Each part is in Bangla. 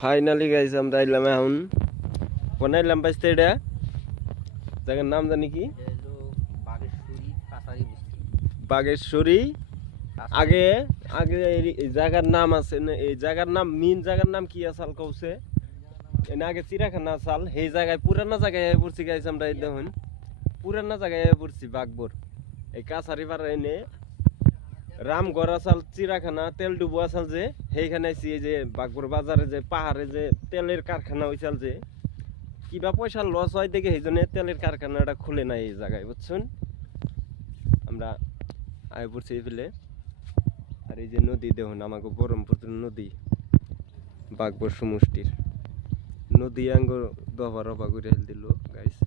ফাইনালি গাইস আমরা আইলাম এখন কোন আইলাম পাইছে এটা জায়গার নাম জানি কি বাগেশ্বরী আগে আগে এই জায়গার নাম আছে না এই জায়গার নাম মেন জায়গার নাম কি আসাল কওছে এনে আগে চিড়াখানা আসাল সেই জায়গায় পুরানা জায়গায় পড়ছি গাইস আমরা এই দেখুন পুরানা জায়গায় পড়ছি বাগবর এই কাছারি পাড়া এনে রামগড় আসাল চিড়াখানা তেল ডুবো আসাল যে সেইখানে আইছি এই যে বাগবর বাজারে যে পাহাড়ে যে তেলের কারখানা হইছাল যে কিবা পয়সা লস হয় দেখে সেই জন্য তেলের কারখানাটা খুলে নাই এই জায়গায় বুঝছেন আমরা আয় পড়ছি এই ফেলে আর এই যে নদী দেখুন আমাকে ব্রহ্মপুত্র নদী বাগবর সমষ্টির নদী আঙ্গ দফা রফা করে দিল গাইস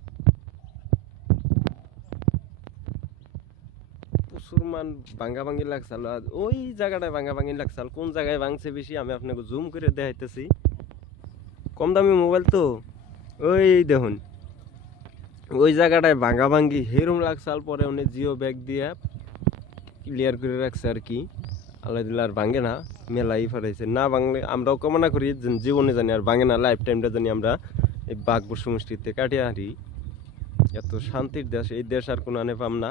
মান ভাঙ্গা ভাঙ্গি লাগছাল ওই জায়গাটায় ভাঙ্গা ভাঙ্গি লাগছাল কোন জায়গায় ভাঙছে বেশি আমি আপনাকে জুম করে দেখাইতেছি কম দামি মোবাইল তো ওই দেখুন ওই জায়গাটায় ভাঙ্গা ভাঙ্গি হেরম লাগছাল পরে উনি জিও ব্যাগ দিয়ে ক্লিয়ার করে রাখছে আর কি আল্লাহ দিল্লা আর ভাঙে না মেলাই ফেরাইছে না ভাঙলে আমরাও কামনা করি জীবনে জানি আর ভাঙে না লাইফ টাইমটা জানি আমরা এই বাগবর সমষ্টিতে কাটিয়ে হারি এত শান্তির দেশ এই দেশ আর কোনো আনে পাম না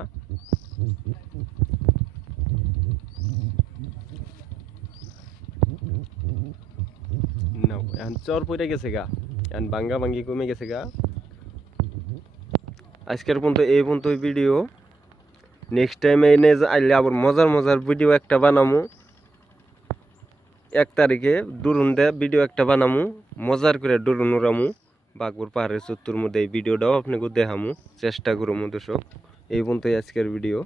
এখন চর পড়ে গেছে গা এখন ভাঙ্গা ভাঙ্গি কমে গেছে গা আজকের পর্যন্ত এই পর্যন্ত ভিডিও নেক্সট টাইম এনে আইলে আবার মজার মজার ভিডিও একটা বানামু 1 তারিখে ড্রোন দে ভিডিও একটা বানামু মজার করে ড্রোন উড়ামু বাগবর পাহাড়ের চত্বর মধ্যে এই ভিডিওটাও আপনাকে দেখামু চেষ্টা করবো দর্শক এই পর্যন্ত আজকের ভিডিও।